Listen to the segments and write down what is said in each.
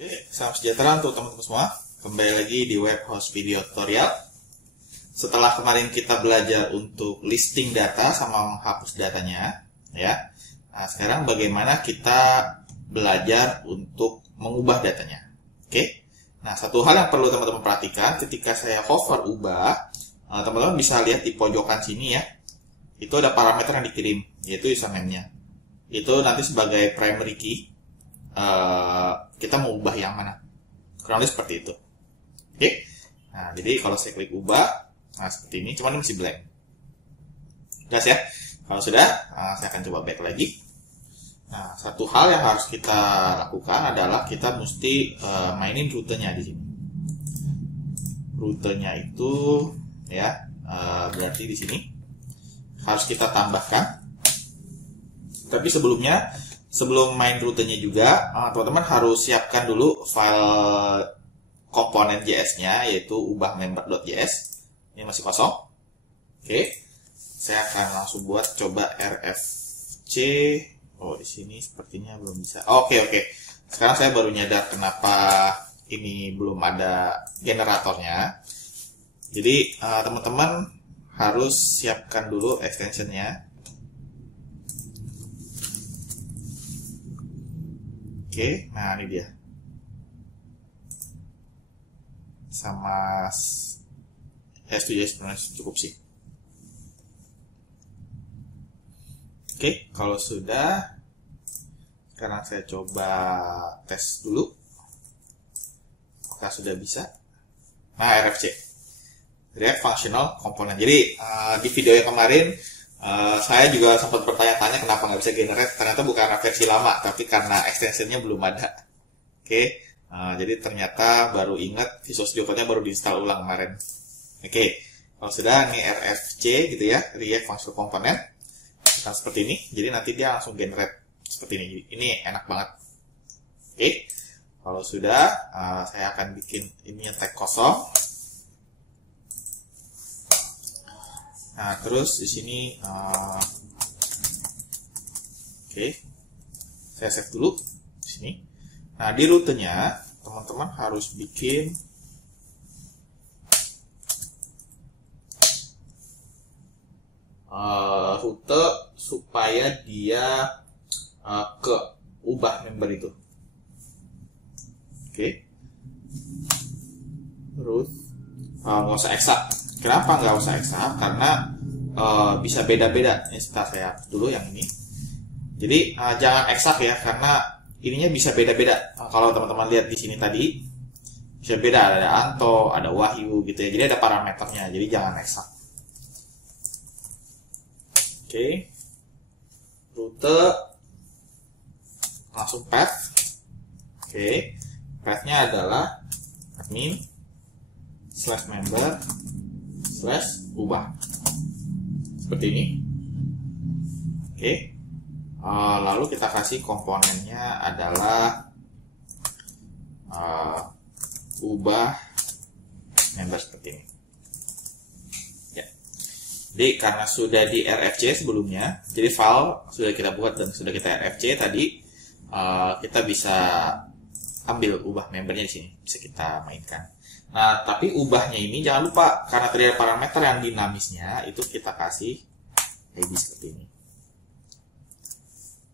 Oke, salam sejahtera untuk teman-teman semua. Kembali lagi di web host video tutorial. Setelah kemarin kita belajar untuk listing data sama menghapus datanya, ya. Nah, sekarang bagaimana kita belajar untuk mengubah datanya. Oke. Nah, satu hal yang perlu teman-teman perhatikan ketika saya hover ubah, teman-teman bisa lihat di pojokan sini ya. Itu ada parameter yang dikirim, yaitu username-nya. Itu nanti sebagai primary key. Kita mau ubah yang mana, kurang lebih seperti itu. Oke, nah jadi kalau saya klik ubah, nah seperti ini, cuman ini masih blank. Jelas ya. Kalau sudah, saya akan coba back lagi. Nah, satu hal yang harus kita lakukan adalah kita mesti mainin rutenya di sini. Rutenya itu ya, berarti di sini harus kita tambahkan. Tapi sebelum main rutenya juga, teman-teman harus siapkan dulu file komponen JS-nya, yaitu ubah member.js. Ini masih kosong. Oke, saya akan langsung buat coba rfc. Oh, di sini sepertinya belum bisa. Oke. Sekarang saya baru nyadar kenapa ini belum ada generatornya. Jadi teman-teman harus siapkan dulu extensionnya. Oke, nah ini dia. Sama S2J sebenarnya cukup sih. Oke, kalau sudah, sekarang saya coba tes dulu. Apakah sudah bisa? Nah, RFC. React Functional Component. Jadi, di video yang kemarin, saya juga sempat bertanya-tanya kenapa nggak bisa generate. Ternyata bukan karena versi lama, tapi karena extensionnya belum ada. Oke, jadi ternyata baru ingat Visual Studio Code-nya baru diinstal ulang kemarin. Oke, kalau sudah ini RFC gitu ya, React Functional Component, nah, seperti ini. Jadi nanti dia langsung generate seperti ini. Ini enak banget. Oke, kalau sudah, saya akan bikin ininya tag kosong. Nah, terus di sini, oke, saya save dulu di sini. Nah, di rutenya teman-teman harus bikin rute supaya dia ke ubah member itu. Oke, root nggak usah eksak. Kenapa nggak usah eksak? Karena bisa beda-beda. Ini sebentar saya hapus dulu yang ini. Jadi jangan eksak ya, karena ininya bisa beda-beda. Kalau teman-teman lihat di sini tadi, bisa beda. Ada Anto, ada Wahyu gitu ya. Jadi ada parameternya. Jadi jangan eksak. Oke. Rute. Langsung path. Oke. Path-nya adalah admin /member /ubah seperti ini. Oke. Lalu kita kasih komponennya adalah ubah member seperti ini. Ya. Jadi karena sudah di RFC sebelumnya, jadi file sudah kita buat dan sudah kita RFC tadi, kita bisa ambil ubah membernya di sini, bisa kita mainkan. Nah, tapi ubahnya ini jangan lupa, karena tadi ada parameter yang dinamisnya, itu kita kasih ID seperti ini.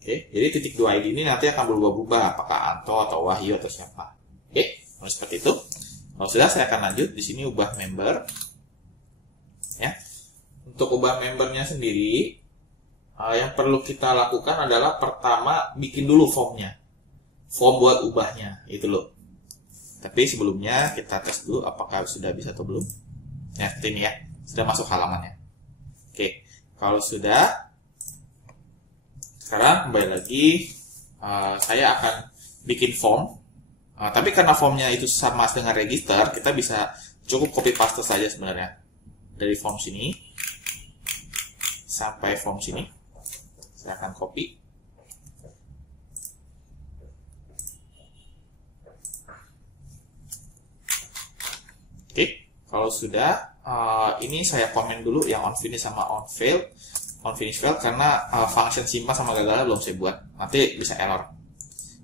Oke, jadi titik 2 ID ini nanti akan berubah-ubah, apakah Anto atau Wahyu atau siapa. Oke, seperti itu. Kalau sudah, saya akan lanjut di sini ubah member. Ya, untuk ubah membernya sendiri, yang perlu kita lakukan adalah pertama bikin dulu formnya, form buat ubahnya, itu loh. Tapi sebelumnya kita tes dulu apakah sudah bisa atau belum. Ya, ini ya, sudah masuk halamannya. Oke, kalau sudah, sekarang kembali lagi, saya akan bikin form. Tapi karena formnya itu sama dengan register, kita bisa cukup copy paste saja sebenarnya. Dari form sini sampai form sini, saya akan copy. Oke, kalau sudah, ini saya komen dulu yang on finish sama on failed. On finish failed karena function simpan sama gagalnya belum saya buat. Nanti bisa error.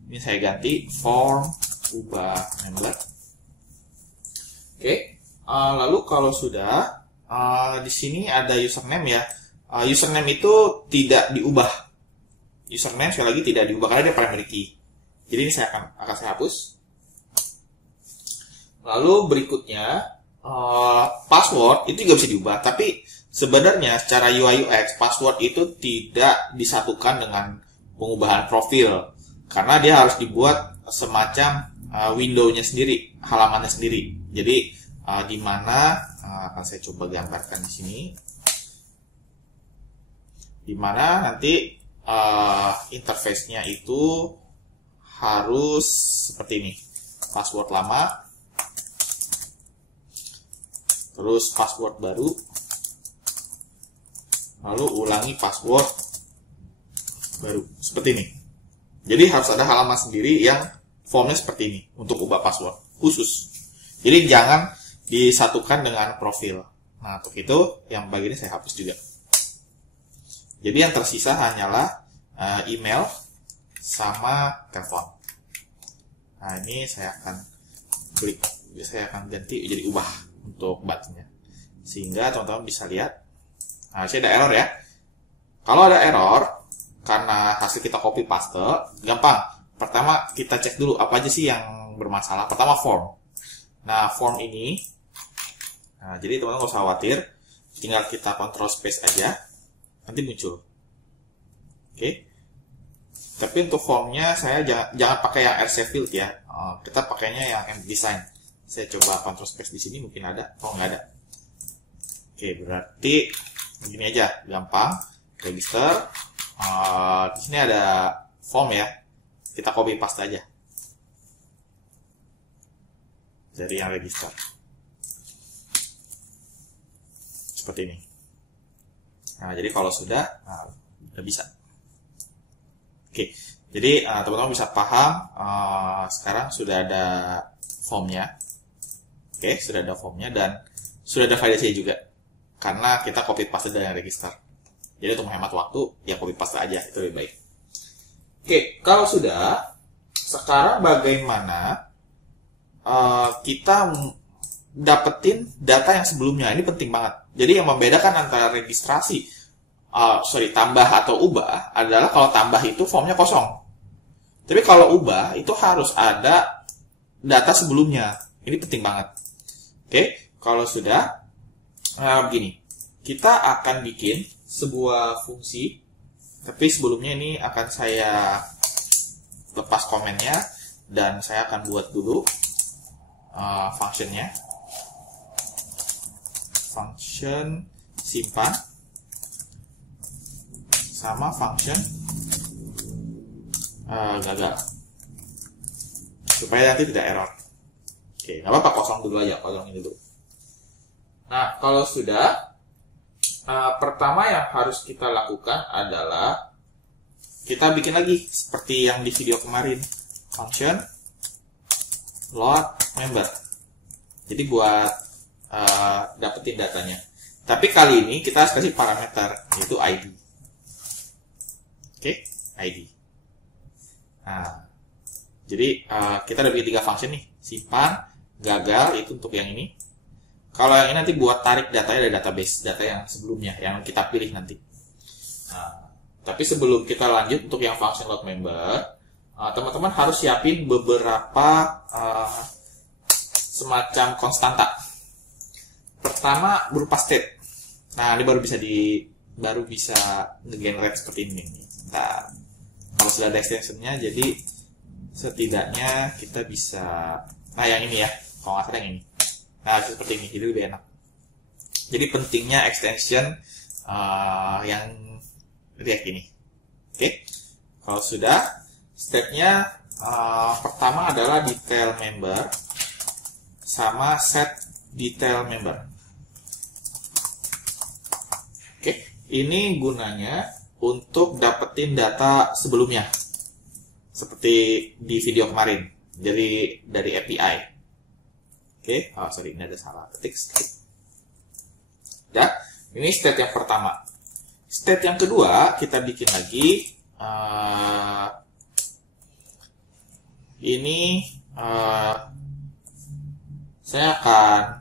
Ini saya ganti form ubah member. Oke, lalu kalau sudah di sini ada username ya. Username itu tidak diubah. Username sekali lagi tidak diubah karena dia primary key. Jadi ini saya akan saya hapus. Lalu berikutnya password itu juga bisa diubah, tapi sebenarnya secara UI UX password itu tidak disatukan dengan pengubahan profil karena dia harus dibuat semacam window-nya sendiri, halamannya sendiri. Jadi di mana akan saya coba gambarkan di sini, di mana nanti interface-nya itu harus seperti ini, password lama, terus password baru, lalu ulangi password baru, seperti ini. Jadi harus ada halaman sendiri yang formnya seperti ini untuk ubah password khusus. Jadi jangan disatukan dengan profil. Nah, untuk itu yang bagian ini saya hapus juga. Jadi yang tersisa hanyalah email sama telepon. Nah, ini saya akan klik, saya akan ganti jadi ubah untuk buttonnya, sehingga teman-teman bisa lihat. Nah, sini ada error ya. Kalau ada error karena hasil kita copy paste, gampang. Pertama kita cek dulu apa aja sih yang bermasalah. Pertama form. Nah, form ini, jadi teman-teman nggak usah khawatir, tinggal kita control space aja, nanti muncul. Oke. Tapi untuk formnya saya jangan pakai yang RC field ya. Kita pakainya yang design. Saya coba control space di sini, mungkin ada. Oh, nggak ada. Oke, berarti begini aja, gampang. Register. Di sini ada form ya. Kita copy paste aja dari yang register. Seperti ini. Nah, jadi kalau sudah bisa. Oke, jadi teman-teman bisa paham sekarang sudah ada formnya. Oke, sudah ada formnya dan sudah ada validasi juga karena kita copy paste dari yang register. Jadi untuk menghemat waktu ya copy paste aja, itu lebih baik. Oke, kalau sudah, sekarang bagaimana kita dapetin data yang sebelumnya? Ini penting banget. Jadi yang membedakan antara registrasi tambah atau ubah adalah kalau tambah itu formnya kosong. Tapi kalau ubah itu harus ada data sebelumnya. Ini penting banget. Oke, kalau sudah begini. Kita akan bikin sebuah fungsi. Tapi sebelumnya ini akan saya lepas komennya dan saya akan buat dulu functionnya. Function simpan sama function gagal supaya nanti tidak error. Oke, nggak apa-apa, kosong dulu aja, kosong ini dulu. Nah, kalau sudah, pertama yang harus kita lakukan adalah kita bikin lagi seperti yang di video kemarin, function load member. Jadi buat dapetin datanya. Tapi kali ini kita harus kasih parameter yaitu ID. Oke, ID. Nah, jadi kita ada bikin 3 function nih, simpan, gagal itu untuk yang ini. Kalau yang ini nanti buat tarik datanya dari database, data yang sebelumnya, yang kita pilih nanti. Nah, tapi sebelum kita lanjut untuk yang function load member, teman-teman harus siapin beberapa semacam konstanta. Pertama berupa state. Nah, ini baru bisa nge-generate seperti ini. Nah, kalau sudah ada extensionnya, jadi setidaknya kita bisa, nah yang ini ya, kalau nggak salah yang ini. Nah, seperti ini, jadi lebih enak. Jadi pentingnya extension yang React ini. Oke, kalau sudah, stepnya pertama adalah detail member sama set detail member. Oke, ini gunanya untuk dapetin data sebelumnya seperti di video kemarin dari API. Oke, sorry, ini ada salah ketik sedikit. Ya, ini state yang pertama. State yang kedua kita bikin lagi ini saya akan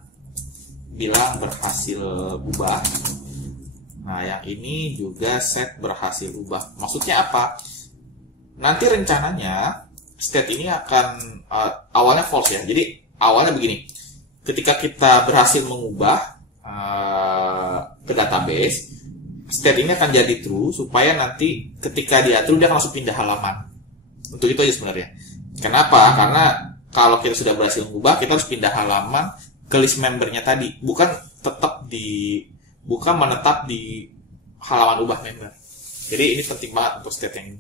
bilang berhasil ubah. Nah, yang ini juga set berhasil ubah. Maksudnya apa? Nanti rencananya state ini akan awalnya false ya. Jadi awalnya begini. Ketika kita berhasil mengubah ke database, state ini akan jadi true supaya nanti ketika dia true dia akan langsung pindah halaman. Untuk itu aja sebenarnya. Kenapa? Karena kalau kita sudah berhasil mengubah, kita harus pindah halaman ke list membernya tadi, bukan menetap di halaman ubah member. Jadi ini penting banget untuk state yang ini.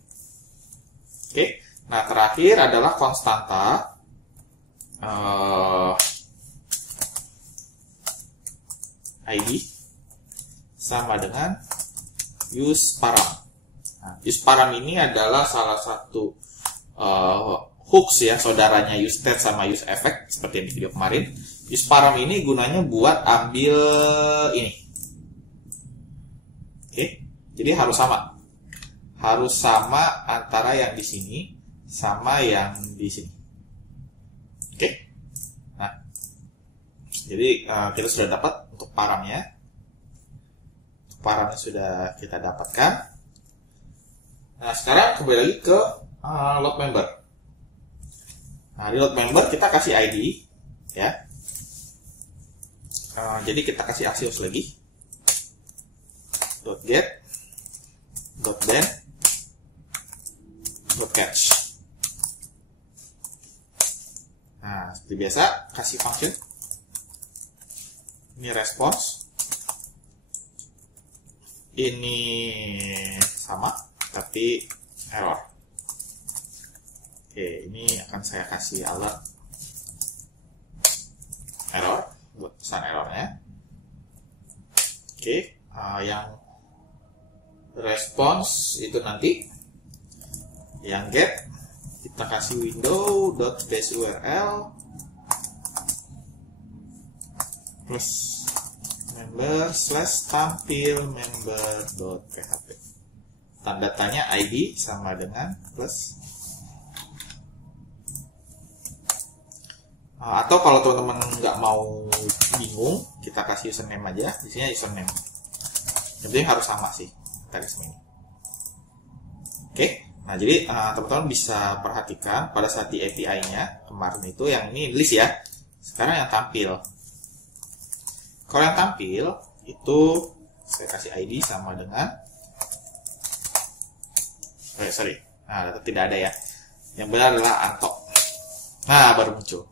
Oke. Nah, terakhir adalah konstanta ID sama dengan use param. Nah, use param ini adalah salah satu hooks ya, saudaranya use state sama use effect seperti yang di video kemarin. Use param ini gunanya buat ambil ini. Oke, jadi harus sama. Harus sama antara yang di sini sama yang di sini. Oke. Nah, jadi kita sudah dapat untuk paramnya. Paramnya sudah kita dapatkan. Nah, sekarang kembali lagi ke load member. Nah, di load member kita kasih ID ya. Jadi kita kasih Axios lagi. .get, .then, .catch. Nah, seperti biasa kasih function. Ini response. Ini sama tapi error. Oke, ini akan saya kasih alert error buat pesan errornya. Oke, yang response itu nanti yang get kita kasih window.spaceurl plus member / tampil member.php. Tanda tanya ID sama dengan plus. Atau kalau teman-teman nggak mau bingung, kita kasih username aja. Di sini username. Jadi harus sama sih tadi semua ini. Oke. Nah, jadi teman-teman bisa perhatikan pada saat di API-nya kemarin itu yang ini list ya. Sekarang yang tampil. Kalau yang tampil itu saya kasih ID sama dengan sorry. Nah, tidak ada ya. Yang benar adalah Anto. Nah, baru muncul.